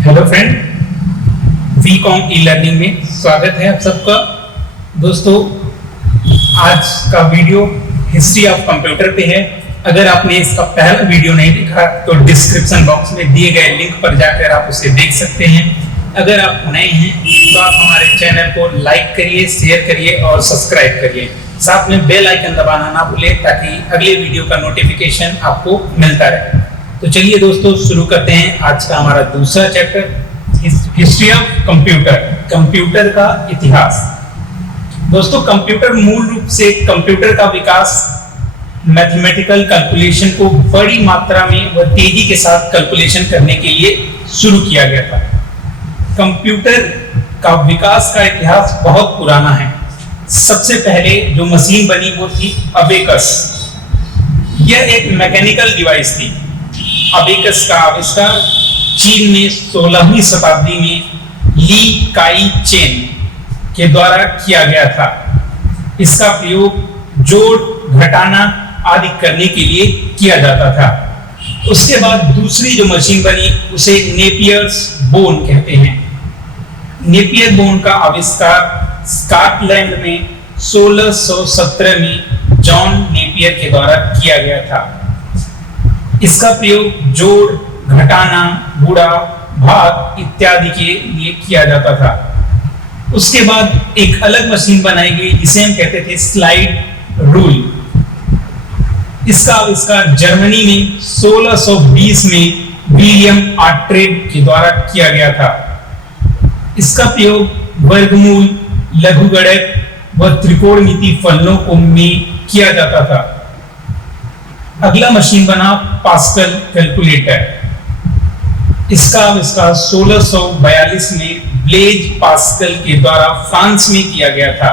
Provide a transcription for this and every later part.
Hello friend, WeCom e learning में स्वागत है आप सबका। दोस्तों, आज का वीडियो हिस्ट्री ऑफ कंप्यूटर पे है। अगर आपने इसका पहला वीडियो नहीं देखा तो डिस्क्रिप्शन बॉक्स में दिए गए लिंक पर जाकर आप उसे देख सकते हैं। अगर आप नए हैं तो आप हमारे चैनल को लाइक करिए, शेयर करिए और सब्सक्राइब करिए। साथ में बेल आइकन दबाना ना भूलें ताकि अगले वीडियो का नोटिफिकेशन आपको मिलता रहे। तो चलिए दोस्तों, शुरू करते हैं आज का हमारा दूसरा chapter, history of computer, computer का इतिहास। दोस्तों, कंप्यूटर मूल रूप से कंप्यूटर का विकास मैथमेटिकल कैलकुलेशन को बड़ी मात्रा में व तेजी के साथ कैलकुलेशन करने के लिए शुरू किया गया था। कंप्यूटर का विकास का इतिहास बहुत पुराना है। सबसे पहले जो मशीन बनी वो थी अबेकस। यह एक मैकेनिकल डिवाइस थी। अबेकस का आविष्कार चीन में 16वीं शताब्दी में ली काई चेन के द्वारा किया गया था। इसका प्रयोग जोड़, घटाना आदि करने के लिए किया जाता था। उसके बाद दूसरी जो मशीन बनी उसे नेपियर्स बोन कहते हैं। नेपियर बोन का आविष्कार स्कॉटलैंड में 1617 में जॉन नेपियर के द्वारा किया गया था। इसका प्रयोग जोड़, घटाना, गुणा, भाग इत्यादि के लिए किया जाता था। उसके बाद एक अलग मशीन बनाई गई जिसे हम कहते थे स्लाइड रूल। इसका आविष्कार जर्मनी में 1620 में विलियम आर्ट्रेड के द्वारा किया गया था। इसका प्रयोग वर्गमूल, लघुगणक व त्रिकोणमिति फलनों को में किया जाता था। अगला मशीन बना पास्कल कैलकुलेटर। इसका आविष्कार 1642 में ब्लेज पास्कल के द्वारा फ्रांस में किया गया था।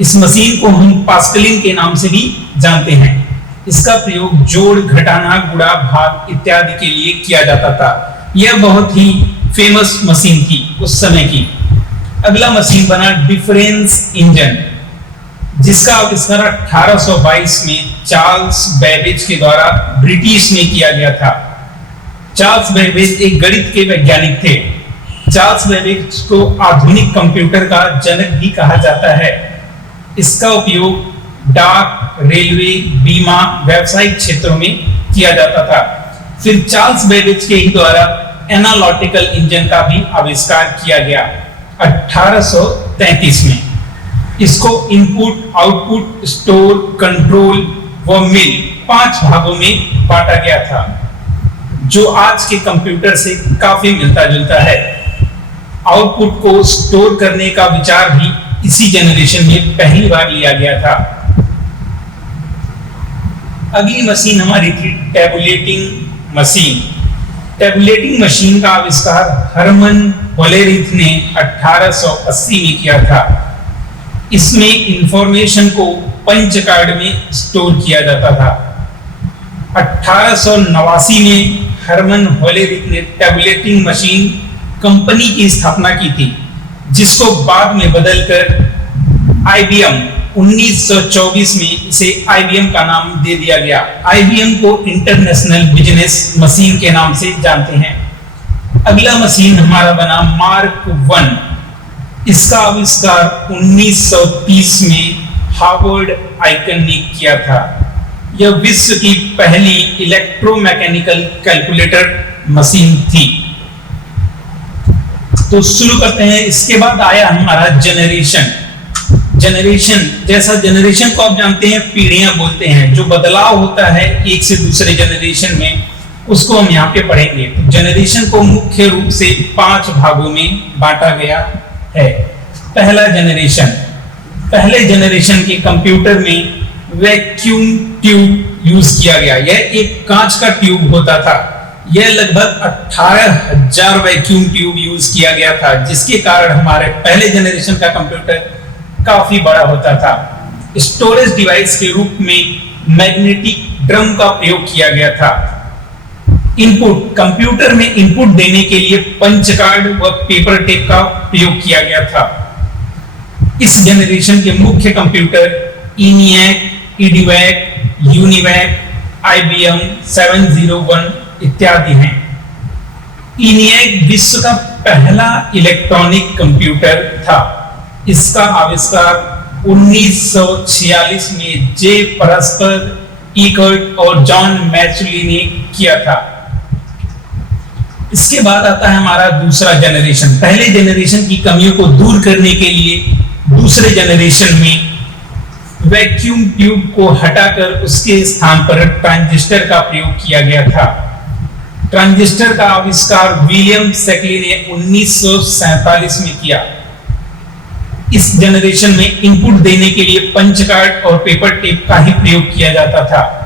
इस मशीन को हम पास्कलिन के नाम से भी जानते हैं। इसका प्रयोग जोड़, घटाना, गुणा, भाग इत्यादि के लिए किया जाता था। यह बहुत ही फेमस मशीन थी उस समय की। अगला मशीन बना डिफरेंस इंजन, जिसका आविष्कार 1822 में चार्ल्स बेबेज के द्वारा ब्रिटिश में किया गया था। चार्ल्स बेबेज एक गणित के वैज्ञानिक थे। चार्ल्स बेबेज को आधुनिक कंप्यूटर का जनक भी कहा जाता है। इसका उपयोग डाक, रेलवे, बीमा, व्यावसायिक क्षेत्रों में किया जाता था। फिर चार्ल्स बेबेज के ही द्वारा एनालिटिकल इंजन का भी आविष्कार किया गया 1833 में। इसको इनपुट, आउटपुट, स्टोर, कंट्रोल व मिल 5 भागों में बांटा गया था, जो आज के कंप्यूटर से काफी मिलता जुलता है। आउटपुट को स्टोर करने का विचार भी इसी जनरेशन में पहली बार लिया गया था। अगली मशीन हमारी थी टेबुलेटिंग मशीन। टेबुलेटिंग मशीन का आविष्कार हरमन होलेरिथ ने 1880 में किया था। इसमें इंफॉर्मेशन को पंच कार्ड में स्टोर किया जाता था। 1889 में हरमन होलेरिथ ने टेबुलेटिंग मशीन कंपनी की स्थापना की थी, जिसको बाद में बदलकर आईबीएम 1924 में इसे आईबीएम का नाम दे दिया गया। आईबीएम को इंटरनेशनल बिजनेस मशीन के नाम से जानते हैं। अगला मशीन हमारा बना मार्क 1। इसका आविष्कार 1930 में हार्वर्ड आइकन ने किया था। यह विश्व की पहली इलेक्ट्रोमैकेनिकल कैलकुलेटर मशीन थी। तो शुरू करते हैं। इसके बाद आया हमारा जनरेशन। जैसा जनरेशन को आप जानते हैं पीढ़ियां बोलते हैं। जो बदलाव होता है एक से दूसरे जनरेशन में, उसको हम यहाँ पे पढ़ेंगे। तो जनरेशन को मुख्य रूप से 5 भागों में बांटा गया है। पहला जनरेशन, पहले जनरेशन के कंप्यूटर में वैक्यूम ट्यूब यूज किया गया। यह एक कांच का ट्यूब होता था। यह लगभग 18,000 वैक्यूम ट्यूब यूज किया गया था, जिसके कारण हमारे पहले जनरेशन का कंप्यूटर काफी बड़ा होता था। स्टोरेज डिवाइस के रूप में मैग्नेटिक ड्रम का प्रयोग किया गया था। इनपुट, कंप्यूटर में इनपुट देने के लिए पंच कार्ड व पेपर टेप का प्रयोग किया गया था। इस जनरेशन के मुख्य computer ENIAC, EDIAC, UNIVAC, IBM 701 इत्यादि हैं। ENIAC विश्व का पहला इलेक्ट्रॉनिक कंप्यूटर था। इसका आविष्कार 1946 में जे परस्पर इकर्ट और जॉन मैचुली ने किया था। इसके बाद आता है हमारा दूसरा जनरेशन। पहले जनरेशन की कमियों को दूर करने के लिए दूसरे जनरेशन में वैक्यूम ट्यूब को हटाकर उसके स्थान पर ट्रांजिस्टर का प्रयोग किया गया था। ट्रांजिस्टर का आविष्कार विलियम शैकली ने 1947 में किया। इस जनरेशन में इनपुट देने के लिए पंच कार्ड और पेपर टेप का ही प्रयोग किया जाता था।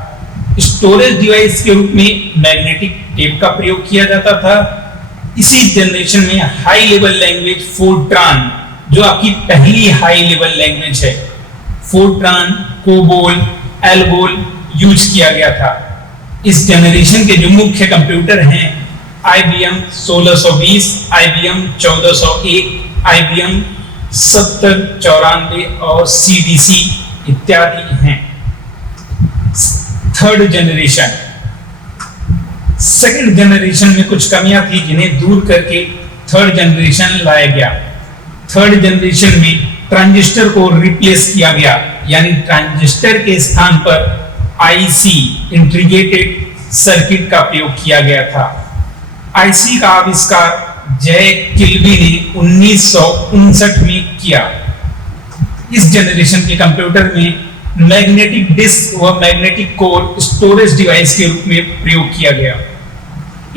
स्टोरेज डिवाइस के रूप में मैग्नेटिक टेप का प्रयोग किया जाता था। इसी जनरेशन में हाई लेवल लैंग्वेज फोर्ट्रान, जो आपकी पहली हाई लेवल लैंग्वेज है, फोर्ट्रान, कोबोल, एल्गोल यूज किया गया था। इस जनरेशन के जो मुख्य कंप्यूटर हैं IBM 1620, IBM 1401, IBM 7094 और CDC इत्यादि हैं। थर्ड जनरेशन, सेकंड जनरेशन में कुछ कमियां थी जिन्हें दूर करके थर्ड जनरेशन लाया गया। थर्ड जनरेशन में ट्रांजिस्टर को रिप्लेस किया गया, यानी ट्रांजिस्टर के स्थान पर IC इंटीग्रेटेड सर्किट का प्रयोग किया गया था। IC का आविष्कार जैक किल्बी ने 1959 में किया। इस जनरेशन के कंप्यूटर में मैग्नेटिक डिस्क व मैग्नेटिक कोर स्टोरेज डिवाइस के रूप में प्रयोग किया गया।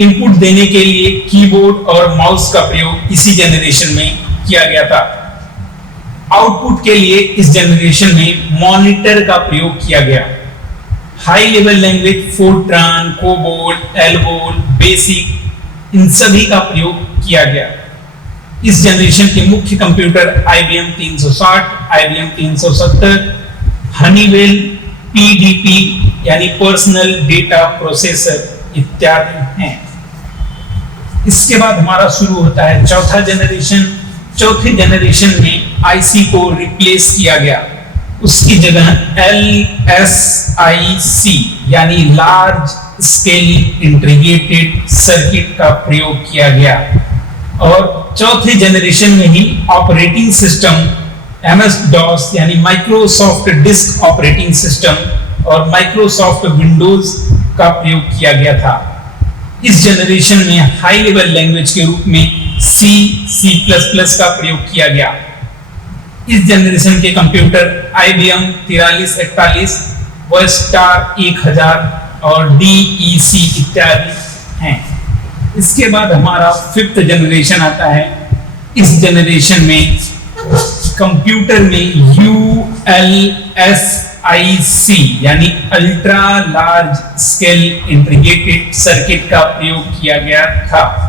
इनपुट देने के लिए कीबोर्ड और माउस का प्रयोग इसी जनरेशन में किया गया था। आउटपुट के लिए इस जनरेशन में मॉनिटर का प्रयोग किया गया। High level language Fortran, COBOL, ALGOL, BASIC, इन सभी का प्रयोग किया गया। इस जनरेशन के मुख्य computer IBM 360, IBM 370, Honeywell PDP यानी पर्सनल डेटा प्रोसेसर इत्यादि हैं। इसके बाद हमारा शुरू होता है चौथा जनरेशन। चौथे जनरेशन में IC को रिप्लेस किया गया। उसकी जगह LSIC यानी लार्ज स्केल इंटीग्रेटेड सर्किट का प्रयोग किया गया। और चौथे जनरेशन में ही ऑपरेटिंग सिस्टम MS-DOS यानी माइक्रोसॉफ्ट डिस्क ऑपरेटिंग सिस्टम और माइक्रोसॉफ्ट विंडोज का प्रयोग किया गया था। इस जनरेशन में हाई लेवल लैंग्वेज के रूप में C++ का प्रयोग किया गया। इस जनरेशन के कंप्यूटर IBM 4341, Star 1000 और DEC इत्यादि हैं। इसके बाद हमारा फिफ्थ जनरेशन आता है। इस जनरेशन में कंप्यूटर में ULSIC यानी ultra large scale integrated circuit का प्रयोग किया गया था।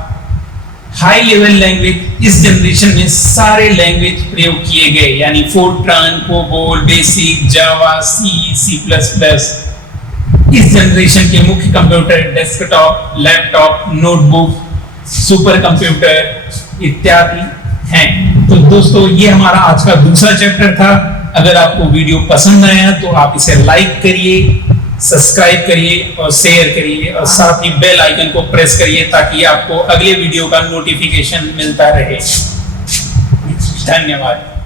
हाई लेवल लैंग्वेज इस जनरेशन में सारे लैंग्वेज प्रयोग किए गए, यानी फोर्ट्रान, कोबोल, बेसिक, जावा, C++। इस जनरेशन के मुख्य computer desktop, laptop, notebook, super computer इत्यादि हैं। तो दोस्तों, ये हमारा आज का दूसरा चैप्टर था। अगर आपको वीडियो पसंद आया तो आप इसे लाइक करिए, सब्सक्राइब करिए और शेयर करिए, और साथ ही बेल आइकन को प्रेस करिए ताकि आपको अगले वीडियो का नोटिफिकेशन मिलता रहे। धन्यवाद।